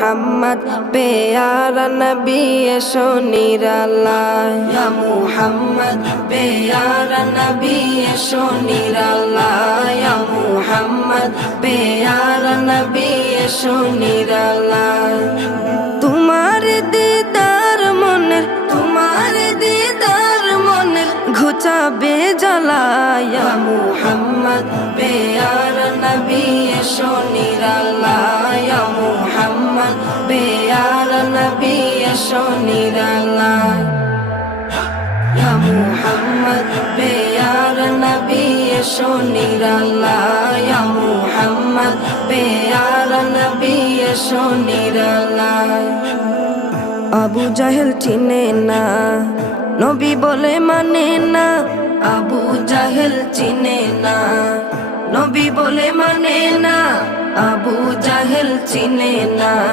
মুহাম্মদ পেয়ারা নবী এসো নিরালায়। ইয়া মুহাম্মদ পেয়ারা নবী এসো নিরালায়। ইয়া মুহাম্মদ পেয়ারা নবী এসো নিরালায়। তোমার দিদার মনের তোমার দিদার মনের ঘুচাবে জ্বালায়া। মুহাম্মদ বেয়ার নবী এসো নিরালায়া। আবু জাহেল চিনে না, নবী বলে মানে না। আবু জাহেল চিনে না, নবী বলে মানে না। আবু জাহেল চিনে না।